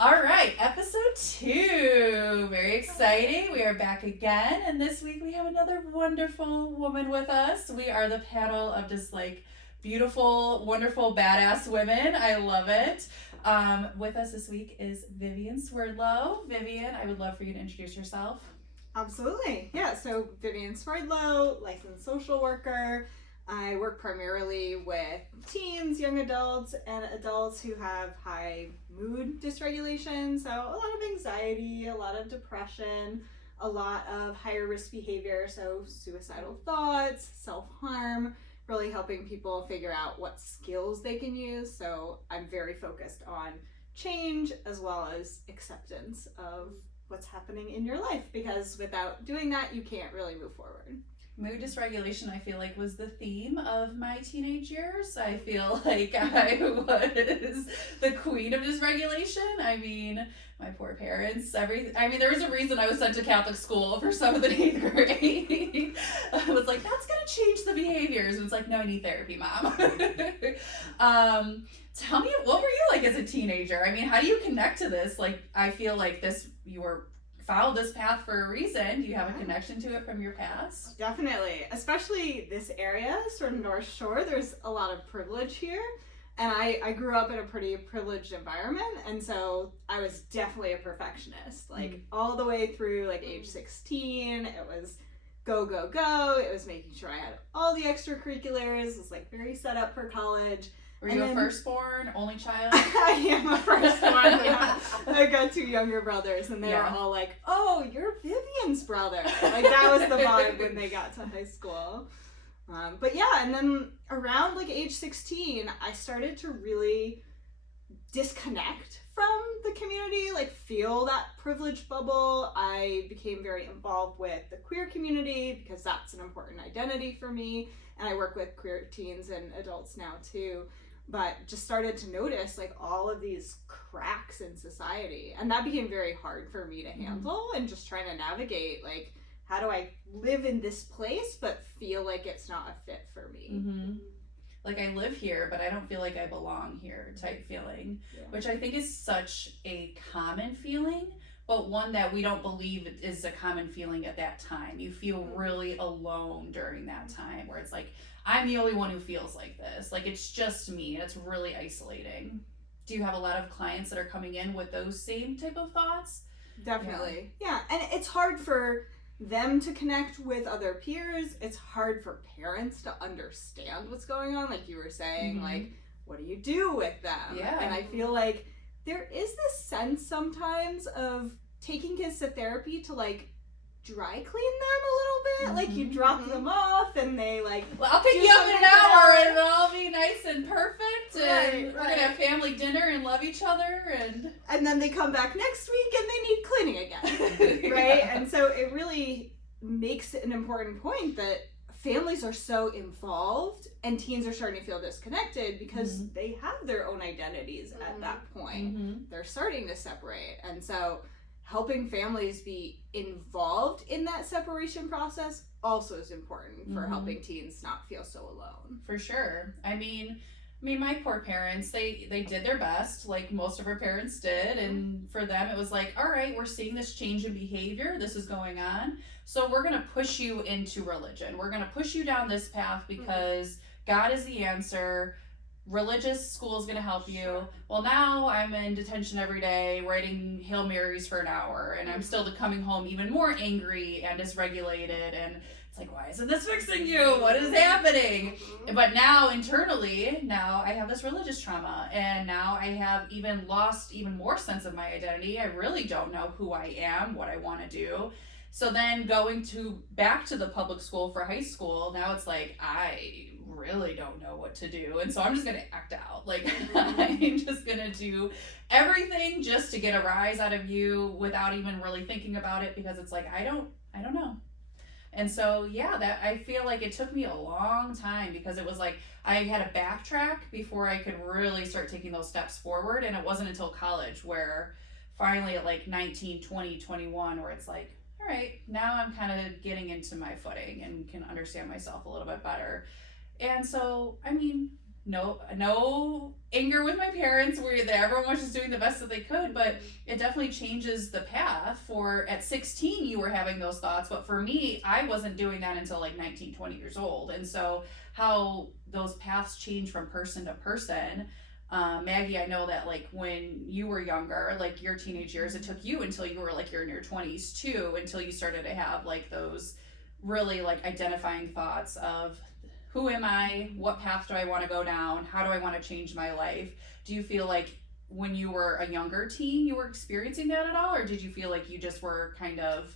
All right, episode 2. Very exciting. We are back again, and this week we have another wonderful woman with us. We are the panel of just like beautiful, wonderful, badass women. I love it. With us this week is Vivianne Swerdlow. Vivianne, I would love for you to introduce yourself. Absolutely. Yeah, so Vivianne Swerdlow, licensed social worker. I work primarily with teens, young adults, and adults who have high mood dysregulation. So a lot of anxiety, a lot of depression, a lot of higher risk behavior. So suicidal thoughts, self-harm, really helping people figure out what skills they can use. So I'm very focused on change as well as acceptance of what's happening in your life, because without doing that, you can't really move forward. Mood dysregulation, I feel like, was the theme of my teenage years. I feel like I was the queen of dysregulation. I mean, my poor parents, there was a reason I was sent to Catholic school for 7th and 8th grade. I was like, that's going to change the behaviors. It was like, no, I need therapy, Mom. Tell me, what were you like as a teenager? I mean, how do you connect to this? Like, I feel like you followed this path for a reason. Do you have a connection to it from your past? Definitely, especially this area, sort of North Shore. There's a lot of privilege here, and I grew up in a pretty privileged environment, and so I was definitely a perfectionist. Like all the way through like age 16, it was go, go, go. It was making sure I had all the extracurriculars. It was like very set up for college. Were you a firstborn, only child? I am a firstborn. Yeah. I got 2 younger brothers, and they were all like, "Oh, you're Vivian's brother." Like that was the vibe when they got to high school. But yeah, and then around like age 16, I started to really disconnect from the community, like feel that privileged bubble. I became very involved with the queer community because that's an important identity for me, and I work with queer teens and adults now too. But just started to notice like all of these cracks in society, and that became very hard for me to handle. And just trying to navigate, like, how do I live in this place but feel like it's not a fit for me? Like, I live here but I don't feel like I belong here type feeling, which I think is such a common feeling, but one that we don't believe is a common feeling at that time. You feel really alone during that time, where it's like, I'm the only one who feels like this. Like, it's just me. It's really isolating. Do you have a lot of clients that are coming in with those same type of thoughts? Definitely. Yeah. And it's hard for them to connect with other peers. It's hard for parents to understand what's going on. Like you were saying, like, what do you do with them? Yeah. And I feel like there is this sense sometimes of taking kids to therapy to like dry clean them a little bit. Like you drop them off and they like, well, I'll pick you up in an hour and it'll all be nice and perfect, and we're gonna have family dinner and love each other, and then they come back next week and they need cleaning again. Right? And so it really makes an important point that families are so involved and teens are starting to feel disconnected because they have their own identities at that point. They're starting to separate, and so helping families be involved in that separation process also is important for helping teens not feel so alone. For sure. I mean, my poor parents, they did their best, like most of our parents did, and for them it was like, all right, we're seeing this change in behavior, this is going on, so we're going to push you into religion. We're going to push you down this path because God is the answer. Religious school is going to help you. Well, now I'm in detention every day writing Hail Marys for an hour, and I'm still coming home even more angry and dysregulated, and it's like, why isn't this fixing you? What is happening? But now internally, I have this religious trauma, and now I have lost even more sense of my identity. I really don't know who I am, what I want to do. So then going back to the public school for high school, now it's like, I really don't know what to do, and so I'm just gonna act out. Like, I'm just gonna do everything just to get a rise out of you without even really thinking about it, because it's like, I don't know. And so that I feel like it took me a long time, because it was like I had to backtrack before I could really start taking those steps forward. And it wasn't until college where finally at like 19, 20, 21, where it's like, all right, now I'm kind of getting into my footing and can understand myself a little bit better. And so, I mean, no anger with my parents. Everyone was just doing the best that they could, but it definitely changes the path. For at 16 you were having those thoughts, but for me, I wasn't doing that until like 19, 20 years old. And so how those paths change from person to person. Maggie, I know that like when you were younger, like your teenage years, it took you until you were like you're in your 20s too, until you started to have like those really like identifying thoughts of, who am I? What path do I want to go down? How do I want to change my life? Do you feel like when you were a younger teen, you were experiencing that at all? Or did you feel like you just were kind of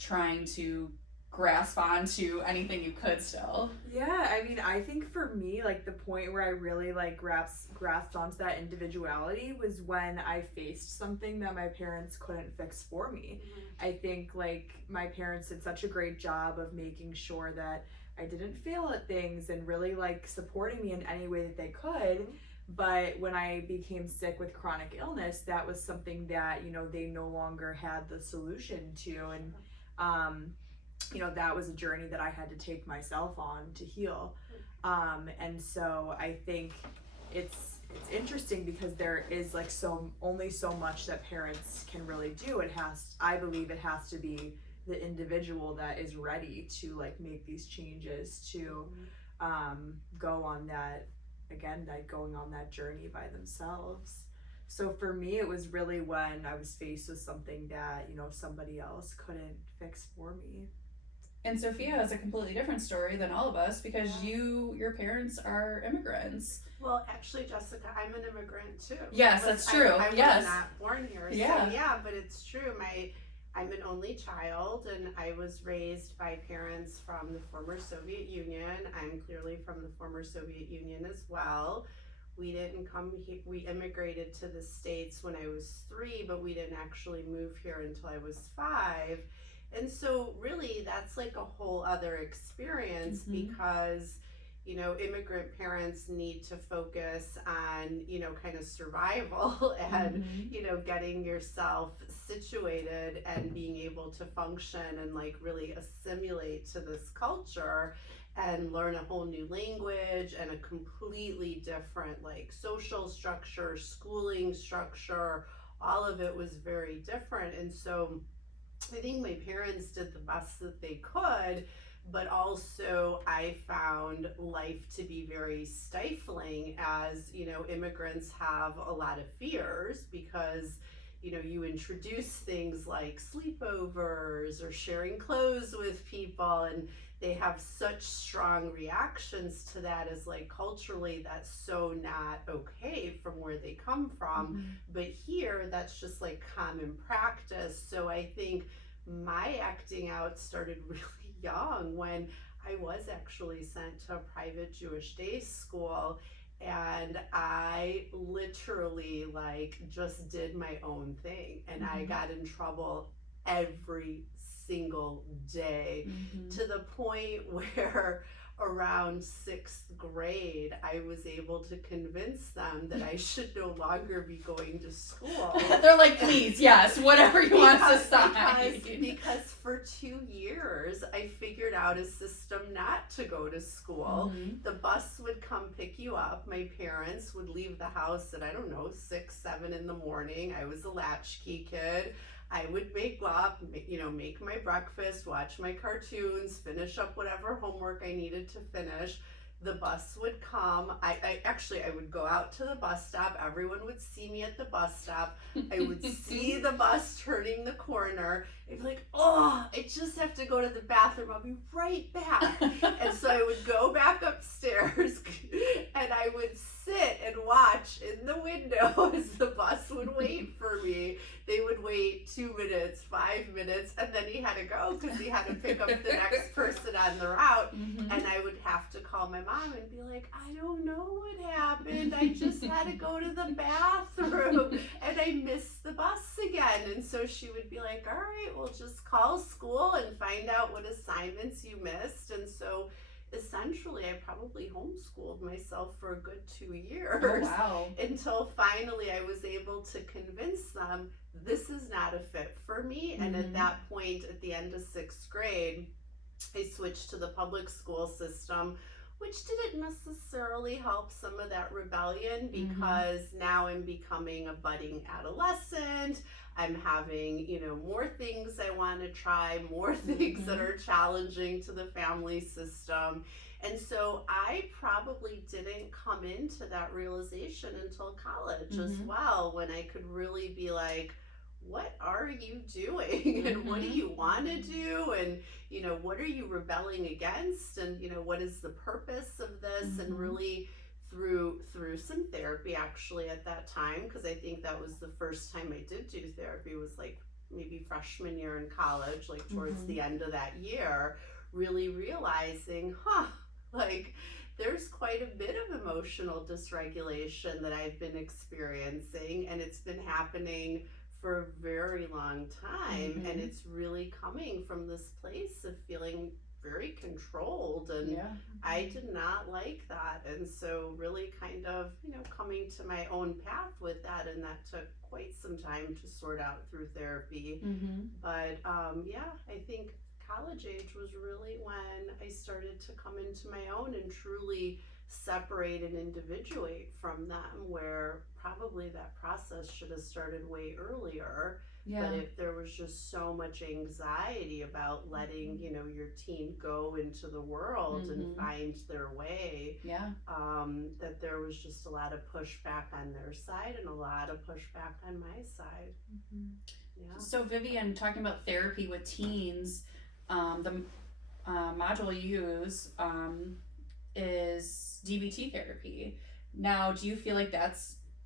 trying to grasp onto anything you could still? Yeah, I mean, I think for me, like the point where I really like grasped onto that individuality was when I faced something that my parents couldn't fix for me. I think like my parents did such a great job of making sure that I didn't fail at things and really like supporting me in any way that they could. But when I became sick with chronic illness, that was something that, you know, they no longer had the solution to. And, you know, that was a journey that I had to take myself on to heal. And so I think it's interesting because there is like only so much that parents can really do. I believe it has to be the individual that is ready to like make these changes to go on that, again, like going on that journey by themselves. So for me, it was really when I was faced with something that, you know, somebody else couldn't fix for me. And Sophia has a completely different story than all of us because your parents are immigrants. Well, actually, Jessica, I'm an immigrant too. Yes, that's true. I yes. was not born here. Yeah. So yeah, but it's true. I'm an only child, and I was raised by parents from the former Soviet Union. I'm clearly from the former Soviet Union as well. We didn't come here, we immigrated to the States when I was 3, but we didn't actually move here until I was 5. And so really that's like a whole other experience because, you know, immigrant parents need to focus on, you know, kind of survival and, you know, getting yourself situated and being able to function and like really assimilate to this culture and learn a whole new language and a completely different like social structure, schooling structure. All of it was very different. And so I think my parents did the best that they could, but also I found life to be very stifling as, you know, immigrants have a lot of fears because, you know, you introduce things like sleepovers or sharing clothes with people, and they have such strong reactions to that as like culturally that's so not okay from where they come from. But here that's just like common practice. So I think my acting out started really young when I was actually sent to a private Jewish day school, and I literally like just did my own thing, and I got in trouble every single day to the point where around 6th grade I was able to convince them that I should no longer be going to school. They're like, please, yes, whatever you want to sign. Because for 2 years I figured out a system not to go to school. The bus would come pick you up. My parents would leave the house at, I don't know, 6, 7 in the morning. I was a latchkey kid. I would wake up, you know, make my breakfast, watch my cartoons, finish up whatever homework I needed to finish. The bus would come. I would go out to the bus stop. Everyone would see me at the bus stop. I would see the bus turning the corner. I'd be like, oh, I just have to go to the bathroom. I'll be right back. And so I would go back upstairs and I would sit and watch in the window as the bus would wait for me. They would wait 2 minutes, 5 minutes, and then he had to go because he had to pick up the next person on the route. And I would have to call my mom and be like, I don't know what happened. I just had to go to the bathroom and I missed the bus again. And so she would be like, all right, we'll just call school and find out what assignments you missed. And so essentially I probably homeschooled myself for a good 2 years. Oh, wow. Until finally I was able to convince them this is not a fit for me. And at that point, at the end of 6th grade, I switched to the public school system which didn't necessarily help some of that rebellion, because now I'm becoming a budding adolescent. I'm having, more things I want to try, more things that are challenging to the family system. And so I probably didn't come into that realization until college as well, when I could really be like, what are you doing? And what do you want to do? And, what are you rebelling against? And, what is the purpose of this? And really through some therapy actually at that time, because I think that was the first time I did do therapy, was like maybe freshman year in college, like towards the end of that year, really realizing, like there's quite a bit of emotional dysregulation that I've been experiencing, and it's been happening for a very long time, and it's really coming from this place of feeling very controlled, and I did not like that. And so really kind of, coming to my own path with that, and that took quite some time to sort out through therapy. But I think college age was really when I started to come into my own and truly separate and individuate from them, where probably that process should have started way earlier. But if there was just so much anxiety about letting, your teen go into the world and find their way, that there was just a lot of pushback on their side and a lot of pushback on my side. So Vivianne, talking about therapy with teens, the module you use is DBT therapy. Now, do you feel like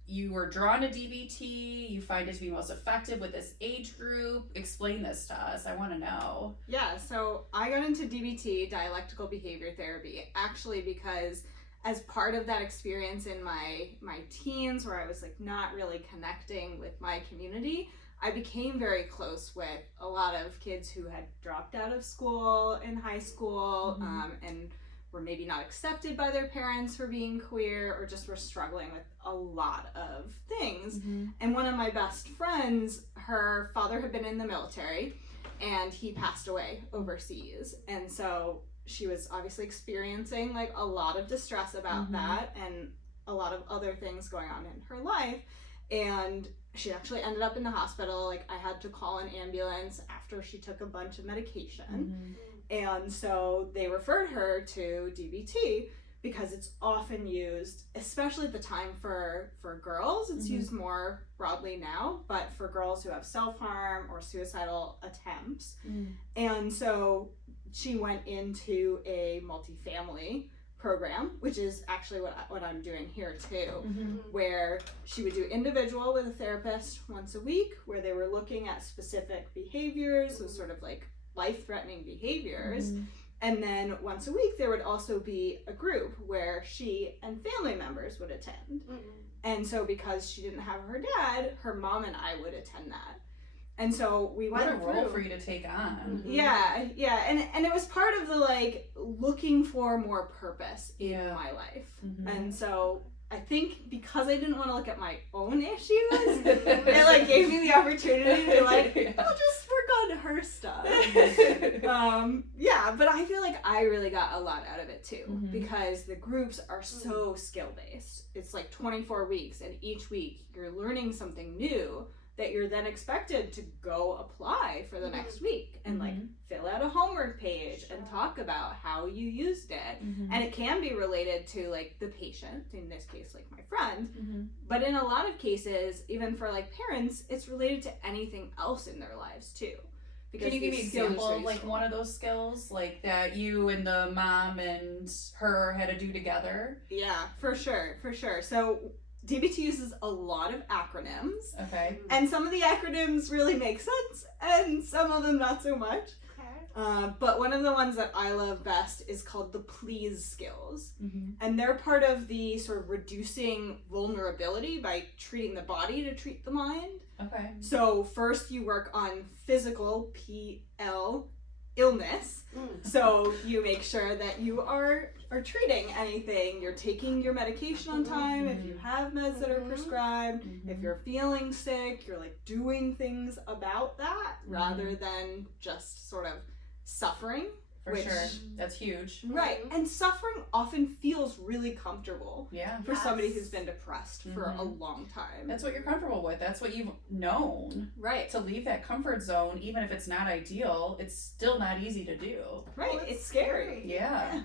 you were drawn to DBT, you find it to be most effective with this age group? Explain this to us. I want to know. Yeah, so I got into DBT, dialectical behavior therapy, actually because as part of that experience in my teens, where I was like not really connecting with my community, I became very close with a lot of kids who had dropped out of school in high school, and were maybe not accepted by their parents for being queer, or just were struggling with a lot of things. And one of my best friends, her father had been in the military and he passed away overseas. And so she was obviously experiencing like a lot of distress about that, and a lot of other things going on in her life. And she actually ended up in the hospital. Like, I had to call an ambulance after she took a bunch of medication. And so they referred her to DBT because it's often used, especially at the time for girls. It's used more broadly now, but for girls who have self-harm or suicidal attempts. And so she went into a multifamily program, which is actually what I'm doing here too, where she would do individual with a therapist once a week, where they were looking at specific behaviors, so sort of like life-threatening behaviors. And then once a week there would also be a group where she and family members would attend. And so because she didn't have her dad, her mom and I would attend that. And so we went through. What a role for you to take on. Yeah, and it was part of the like looking for more purpose in my life. And so I think because I didn't want to look at my own issues, it like gave me the opportunity to like, I'll just work on her stuff. But I feel like I really got a lot out of it too, because the groups are so skill based. It's like 24 weeks, and each week you're learning something new that you're then expected to go apply for the next week, and like fill out a homework page and talk about how you used it. And it can be related to like the patient, in this case like my friend, but in a lot of cases, even for like parents, it's related to anything else in their lives too. Can you give me an example of like one of those skills, like that you and the mom and her had to do together? Yeah, for sure. So DBT uses a lot of acronyms. Okay. And some of the acronyms really make sense, and some of them not so much. But one of the ones that I love best is called the please skills. And they're part of the sort of reducing vulnerability by treating the body to treat the mind. Okay. So first you work on physical, PL, illness. So you make sure that you are treating anything. You're taking your medication on time. If you have meds that are prescribed, if you're feeling sick, you're like doing things about that rather than just sort of suffering For sure. That's huge. Right. And suffering often feels really comfortable Yeah. for somebody who's been depressed for a long time. That's what you're comfortable with. That's what you've known. Right. To leave that comfort zone, even if it's not ideal, it's still not easy to do. Right. Well, it's scary. Yeah.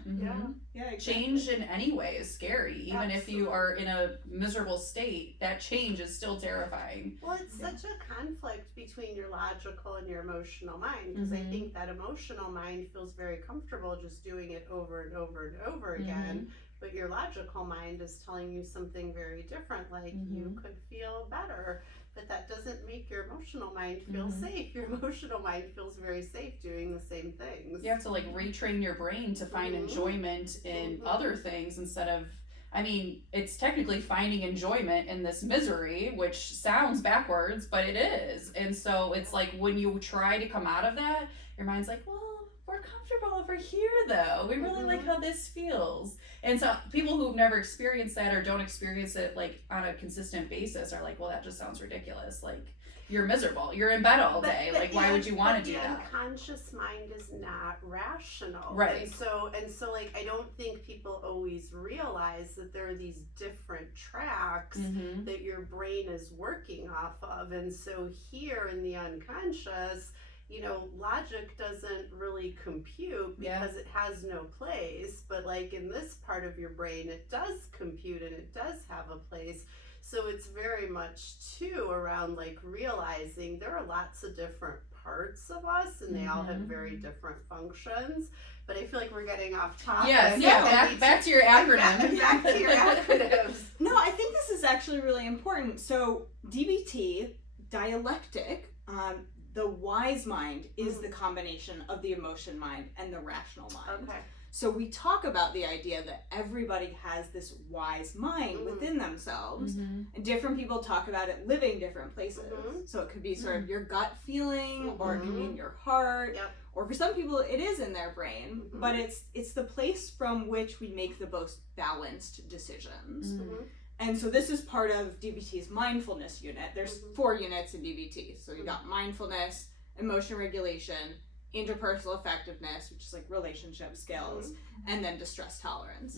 Yeah, exactly. Change in any way is scary. Even if you are in a miserable state, that change is still terrifying. Well, it's such a conflict between your logical and your emotional mind, because I think that emotional mind feels very comfortable just doing it over and over and over again, but your logical mind is telling you something very different, like you could feel better, but that doesn't make your emotional mind feel safe. Your emotional mind feels very safe doing the same things. You have to like retrain your brain to find enjoyment in other things instead of, I mean, it's technically finding enjoyment in this misery, which sounds backwards, but it is. And so it's like when you try to come out of that, your mind's like, well, we're comfortable over here though. We really like how this feels. And so people who've never experienced that or don't experience it like on a consistent basis are like, well, that just sounds ridiculous. Like, you're miserable. You're in bed all day. Like, why would you want to do that? The unconscious mind is not rational. Right. And so like, I don't think people always realize that there are these different tracks that your brain is working off of. And so here in the unconscious, you know, logic doesn't really compute because it has no place. But like in this part of your brain, it does compute and it does have a place. So it's very much too around like realizing there are lots of different parts of us and they all have very different functions. But I feel like we're getting off topic. Yes, back to your acronym. Back to your acronyms. No, I think this is actually really important. So DBT, dialectic, the wise mind is the combination of the emotion mind and the rational mind. Okay. So we talk about the idea that everybody has this wise mind within themselves, and different people talk about it living different places. So it could be sort of your gut feeling, or it could be in your heart, or for some people it is in their brain, but it's the place from which we make the most balanced decisions. And so this is part of DBT's mindfulness unit. There's 4 units in DBT. So you got mindfulness, emotion regulation, interpersonal effectiveness, which is like relationship skills, and then distress tolerance.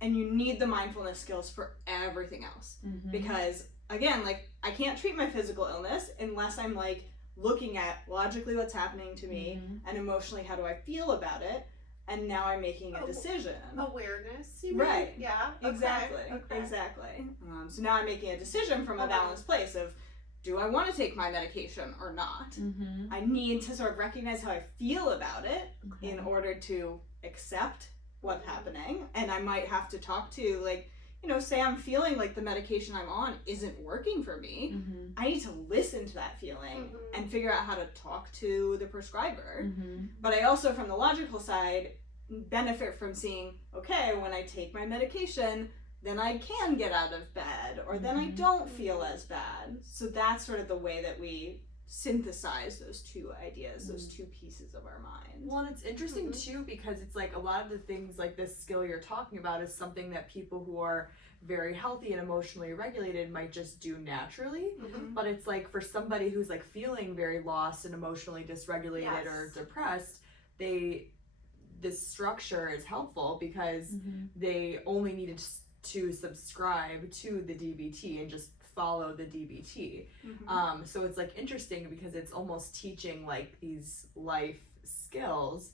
And you need the mindfulness skills for everything else. Because again, like, I can't treat my physical illness unless I'm like looking at logically what's happening to me and emotionally how do I feel about it. And now I'm making a decision. Awareness, you mean? Right. Yeah. Exactly. Okay. Exactly. So now I'm making a decision from a balanced place of, do I want to take my medication or not? I need to sort of recognize how I feel about it in order to accept what's happening. And I might have to talk to, like, you know, say I'm feeling like the medication I'm on isn't working for me. I need to listen to that feeling and figure out how to talk to the prescriber. But I also, from the logical side, benefit from seeing, okay, when I take my medication, then I can get out of bed, or then I don't feel as bad. So that's sort of the way that we synthesize those 2 ideas, those 2 pieces of our mind. Well, and it's interesting too, because it's like a lot of the things like this skill you're talking about is something that people who are very healthy and emotionally regulated might just do naturally. But it's like for somebody who's like feeling very lost and emotionally dysregulated or depressed, this structure is helpful because they only needed to subscribe to the DBT and just follow the DBT. So it's like interesting because it's almost teaching like these life skills,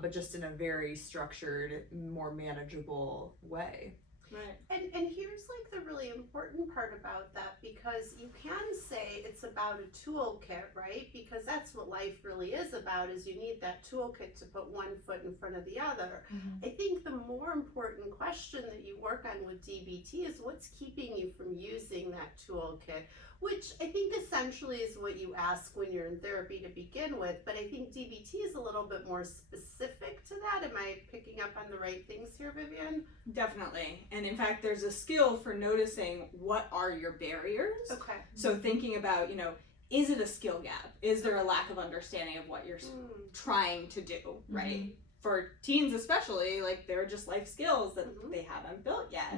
but just in a very structured, more manageable way. Right. And here's like the really important part about that, because you can say it's about a toolkit, right? Because that's what life really is about, is you need that toolkit to put one foot in front of the other. I think the more important question that you work on with DBT is what's keeping you from using that toolkit, which I think essentially is what you ask when you're in therapy to begin with. But I think DBT is a little bit more specific to that. Am I picking up on the right things here, Vivianne? Definitely. And in fact, there's a skill for noticing what are your barriers. Okay. So thinking about, you know, is it a skill gap? Is there a lack of understanding of what you're trying to do, right? For teens especially, like, they're just life skills that they haven't built yet.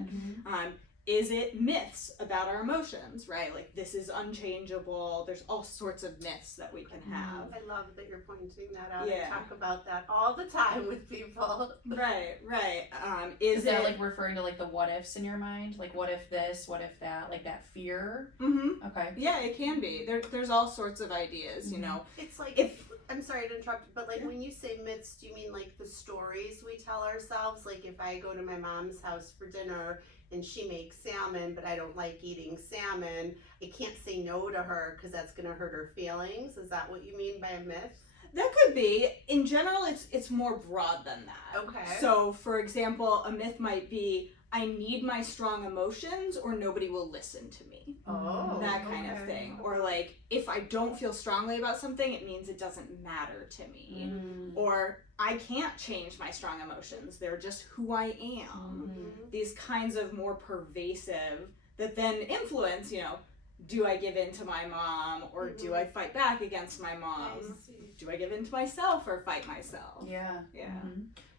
is it myths about our emotions, right? Like, this is unchangeable. There's all sorts of myths that we can have. I love that you're pointing that out. Yeah. I talk about that all the time with people. Right. Is that like referring to like the what ifs in your mind? Like, what if this, what if that, like that fear? Mm-hmm. Okay. Yeah, it can be. There's all sorts of ideas, you know. It's like, If I'm sorry to interrupt, but like when you say myths, do you mean like the stories we tell ourselves? Like if I go to my mom's house for dinner and she makes salmon, but I don't like eating salmon, I can't say no to her because that's going to hurt her feelings. Is that what you mean by a myth? That could be. In general, it's more broad than that. Okay. So, for example, a myth might be, I need my strong emotions or nobody will listen to me. Oh. That kind of thing. Or like, if I don't feel strongly about something, it means it doesn't matter to me. Or I can't change my strong emotions. They're just who I am. These kinds of more pervasive that then influence, you know, do I give in to my mom or do I fight back against my mom? Do I give in to myself or fight myself? Yeah.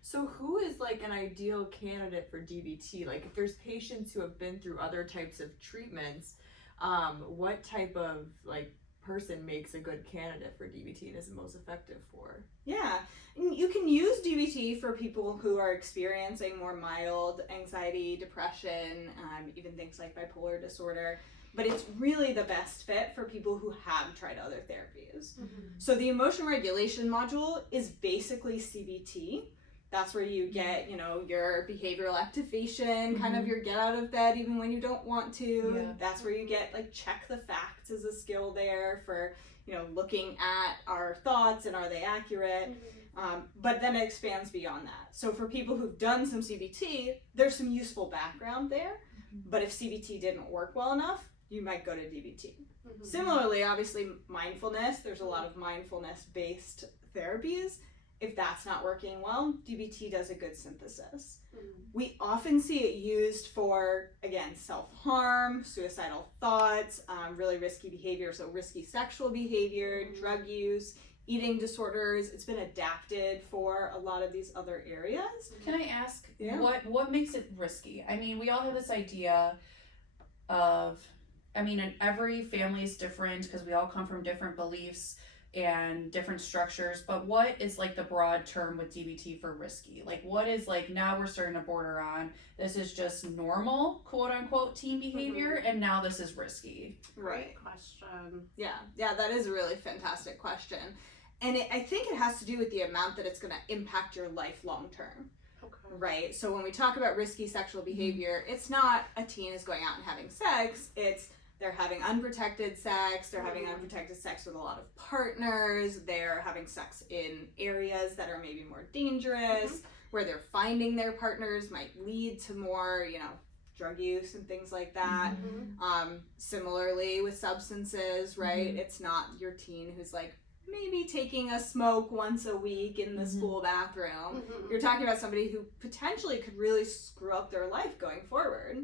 So who is like an ideal candidate for DBT? Like if there's patients who have been through other types of treatments, what type of like person makes a good candidate for DBT and is it most effective for? Yeah, and you can use DBT for people who are experiencing more mild anxiety, depression, even things like bipolar disorder. But it's really the best fit for people who have tried other therapies. So the emotion regulation module is basically CBT. That's where you get, you know, your behavioral activation, kind of your get out of bed even when you don't want to. Yeah. That's where you get like check the facts as a skill there for, you know, looking at our thoughts and are they accurate. But then it expands beyond that. So for people who've done some CBT, there's some useful background there. But if CBT didn't work well enough, you might go to DBT. Similarly, obviously, mindfulness, there's a lot of mindfulness-based therapies. If that's not working well, DBT does a good synthesis. We often see it used for, again, self-harm, suicidal thoughts, really risky behavior, so risky sexual behavior, drug use, eating disorders. It's been adapted for a lot of these other areas. Can I ask, Yeah. what makes it risky? I mean, we all have this idea of, I mean, and every family is different because we all come from different beliefs and different structures, but what is like the broad term with DBT for risky? Like what is like, now we're starting to border on, this is just normal, quote unquote, teen behavior, and now this is risky. Great question. Yeah, that is a really fantastic question. And I think it has to do with the amount that it's going to impact your life long term. Okay. Right? So when we talk about risky sexual behavior, it's not a teen is going out and having sex, it's they're having unprotected sex, they're having unprotected sex with a lot of partners, they're having sex in areas that are maybe more dangerous, where they're finding their partners might lead to more, you know, drug use and things like that. Similarly with substances, right? It's not your teen who's like maybe taking a smoke once a week in the school bathroom. You're talking about somebody who potentially could really screw up their life going forward.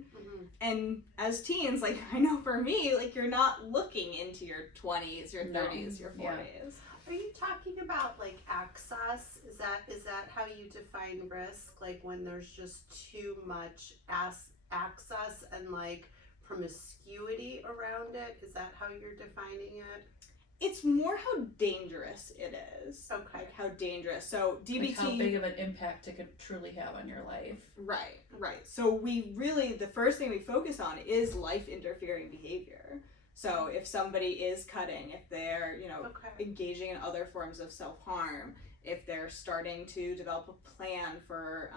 And as teens, like I know for me, like you're not looking into your 20s, your 30s, your 40s. Are you talking about like access? Is that how you define risk? Like when there's just too much access and like promiscuity around it? Is that how you're defining it? It's more how dangerous it is. Okay. Like how dangerous. So DBT. Like how big of an impact it could truly have on your life. Right. So we really, the first thing we focus on is life interfering behavior. So if somebody is cutting, if they're, you know, engaging in other forms of self-harm, if they're starting to develop a plan for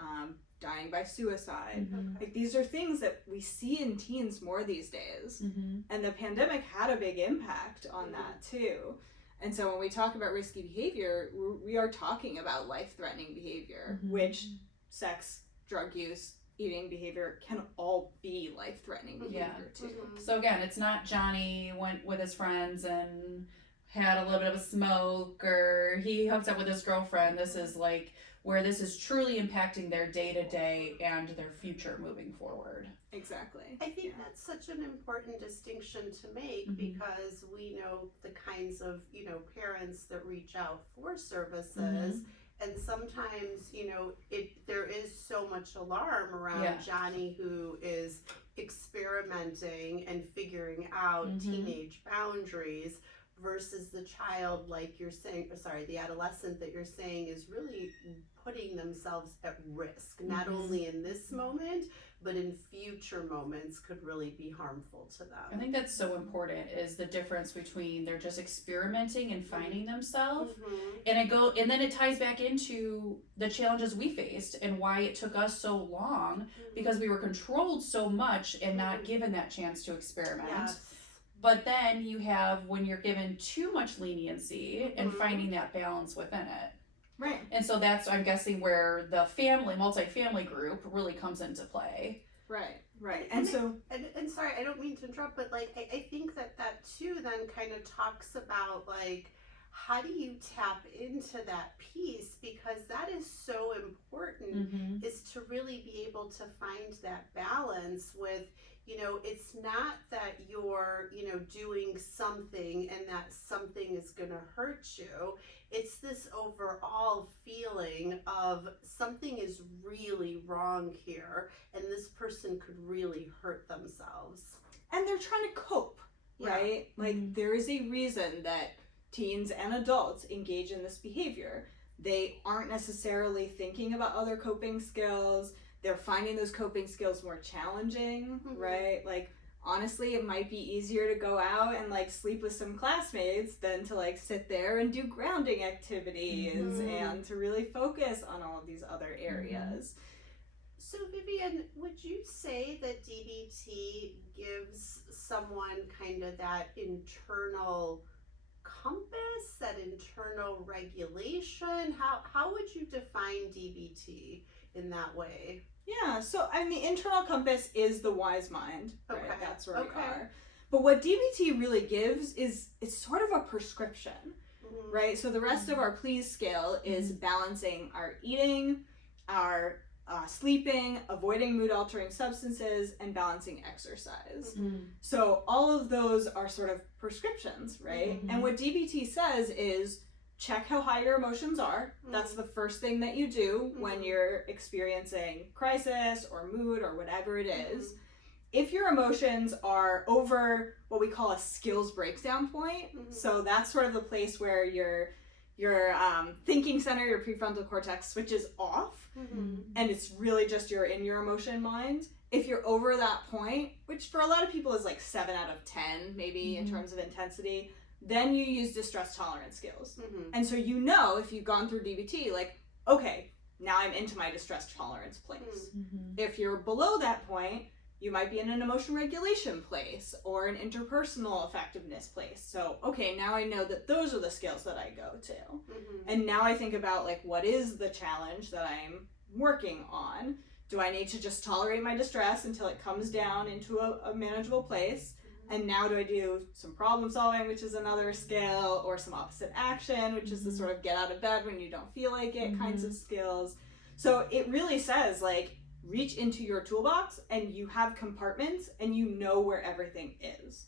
dying by suicide, like these are things that we see in teens more these days. And the pandemic had a big impact on that too. And so when we talk about risky behavior, we are talking about life-threatening behavior, which sex, drug use, eating behavior can all be life-threatening behavior too. So again, it's not Johnny went with his friends and had a little bit of a smoke or he hooked up with his girlfriend. This is like where this is truly impacting their day-to-day and their future moving forward. Exactly. I think that's such an important distinction to make because we know the kinds of, you know, parents that reach out for services and sometimes, you know, there is so much alarm around Johnny who is experimenting and figuring out teenage boundaries versus the child, like you're saying, the adolescent that you're saying is really putting themselves at risk, not only in this moment, but in future moments could really be harmful to them. I think that's so important, is the difference between they're just experimenting and finding themselves, and then it ties back into the challenges we faced and why it took us so long, because we were controlled so much and not given that chance to experiment. Yes. But then you have when you're given too much leniency and finding that balance within it. Right. And so that's, I'm guessing, where the multi-family group really comes into play. Right. And sorry, I don't mean to interrupt, but like I think that too then kind of talks about like, how do you tap into that piece, because that is so important, is to really be able to find that balance with, you know, it's not that you're, you know, doing something and that something is going to hurt you. It's this overall feeling of something is really wrong here and this person could really hurt themselves. And they're trying to cope, right? Like there is a reason that teens and adults engage in this behavior. They aren't necessarily thinking about other coping skills. They're finding those coping skills more challenging, right? Like, honestly, it might be easier to go out and like sleep with some classmates than to like sit there and do grounding activities and to really focus on all of these other areas. So Vivianne, would you say that DBT gives someone kind of that internal compass, that internal regulation? How would you define DBT in that way? Yeah, so I mean, the internal compass is the wise mind, right? Okay. That's where we are. But what DBT really gives is it's sort of a prescription, right? So the rest of our please scale is balancing our eating, our sleeping, avoiding mood altering substances, and balancing exercise. So all of those are sort of prescriptions, right? And what DBT says is check how high your emotions are. That's the first thing that you do when you're experiencing crisis or mood or whatever it is. If your emotions are over what we call a skills breakdown point, so that's sort of the place where your thinking center, your prefrontal cortex switches off, and it's really just you're in your emotion mind. If you're over that point, which for a lot of people is like 7 out of 10 maybe in terms of intensity, then you use distress tolerance skills. And so you know, if you've gone through DBT, like, okay, now I'm into my distress tolerance place. If you're below that point, you might be in an emotion regulation place or an interpersonal effectiveness place. So, okay, now I know that those are the skills that I go to. And now I think about like, what is the challenge that I'm working on? Do I need to just tolerate my distress until it comes down into a manageable place? And now do I do some problem solving, which is another skill, or some opposite action, which is the sort of get out of bed when you don't feel like it kinds of skills. So it really says like, reach into your toolbox and you have compartments and you know where everything is.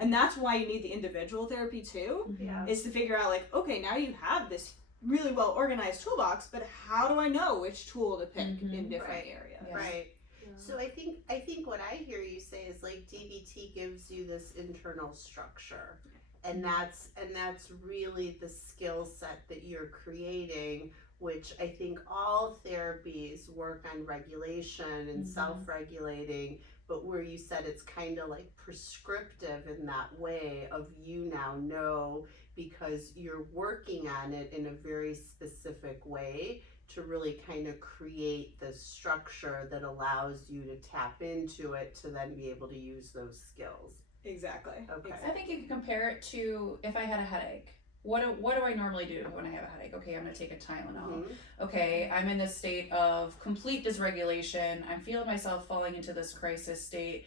And that's why you need the individual therapy too, is to figure out like, okay, now you have this really well organized toolbox, but how do I know which tool to pick in different areas? Right. So I think what I hear you say is like DBT gives you this internal structure, and that's really the skill set that you're creating, which I think all therapies work on regulation and self-regulating, but where you said it's kind of like prescriptive in that way of you now know because you're working on it in a very specific way to really kind of create the structure that allows you to tap into it to then be able to use those skills. Exactly. Okay. I think you can compare it to if I had a headache. What do I normally do when I have a headache? Okay, I'm going to take a Tylenol. Okay, I'm in this state of complete dysregulation. I'm feeling myself falling into this crisis state.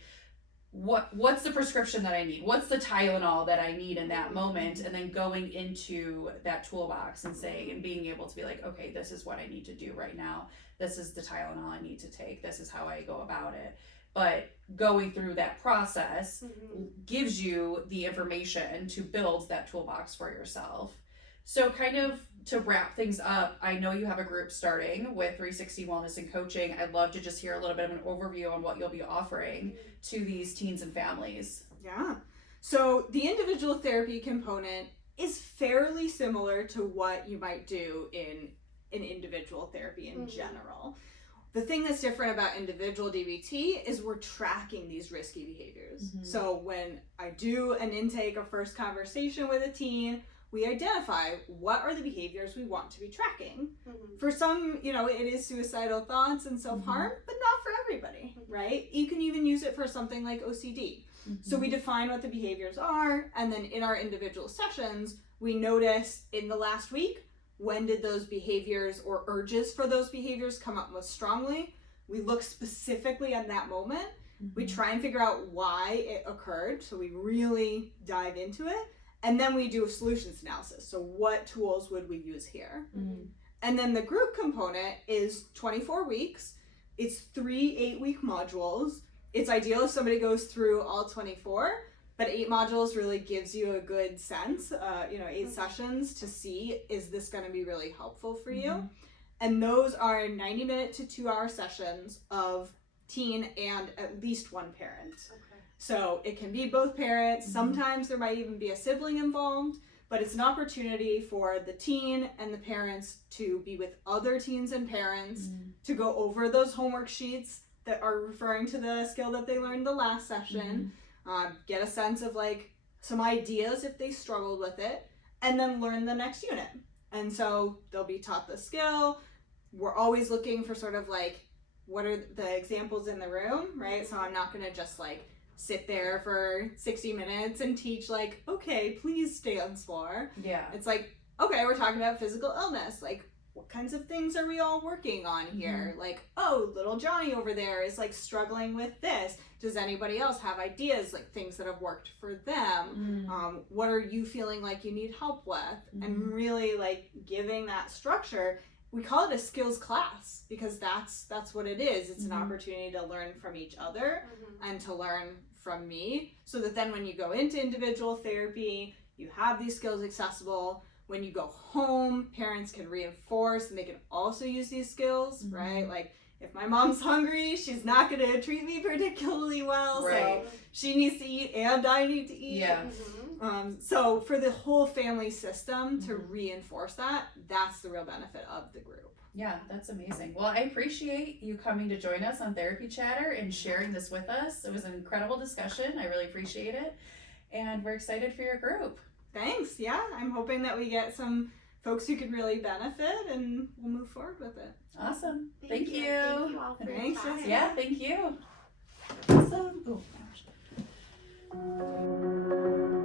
What's the prescription that I need? What's the Tylenol that I need in that moment? And then going into that toolbox and saying and being able to be like, okay, this is what I need to do right now. This is the Tylenol I need to take. This is how I go about it. But going through that process gives you the information to build that toolbox for yourself. So kind of to wrap things up, I know you have a group starting with 360 Wellness and Coaching. I'd love to just hear a little bit of an overview on what you'll be offering to these teens and families. Yeah. So the individual therapy component is fairly similar to what you might do in an individual therapy in general. The thing that's different about individual DBT is we're tracking these risky behaviors. So when I do an intake or first conversation with a teen, we identify what are the behaviors we want to be tracking. For some, you know, it is suicidal thoughts and self-harm, but not for everybody, right? You can even use it for something like OCD. So we define what the behaviors are, and then in our individual sessions, we notice in the last week, when did those behaviors or urges for those behaviors come up most strongly? We look specifically at that moment. We try and figure out why it occurred, so we really dive into it. And then we do a solutions analysis. So what tools would we use here? And then the group component is 24 weeks. It's 3 8-week modules. It's ideal if somebody goes through all 24, but 8 modules really gives you a good sense, 8 sessions to see, is this going to be really helpful for you? And those are 90-minute to 2-hour sessions of teen and at least one parent. So it can be both parents. Sometimes there might even be a sibling involved, but it's an opportunity for the teen and the parents to be with other teens and parents, to go over those homework sheets that are referring to the skill that they learned the last session, get a sense of like some ideas if they struggled with it, and then learn the next unit. And so they'll be taught the skill. We're always looking for sort of like, what are the examples in the room, right? So I'm not gonna just like sit there for 60 minutes and teach like, okay, please stay on floor. Yeah. It's like, okay, we're talking about physical illness. Like, what kinds of things are we all working on here? Like, oh, little Johnny over there is like struggling with this. Does anybody else have ideas, like things that have worked for them? What are you feeling like you need help with? And really like giving that structure. We call it a skills class because that's what it is. It's an opportunity to learn from each other and to learn from me, so that then when you go into individual therapy, you have these skills accessible. When you go home, parents can reinforce and they can also use these skills, right? Like, if my mom's hungry, she's not going to treat me particularly well, so she needs to eat and I need to eat. So for the whole family system to reinforce that, that's the real benefit of the group. Yeah, that's amazing. Well, I appreciate you coming to join us on Therapy Chatter and sharing this with us. It was an incredible discussion. I really appreciate it. And we're excited for your group. Thanks. Yeah, I'm hoping that we get some folks who could really benefit and we'll move forward with it. Awesome. Thank you. Thank you all for your Thanks, time. Jessica. Yeah, thank you. Awesome. Oh, gosh.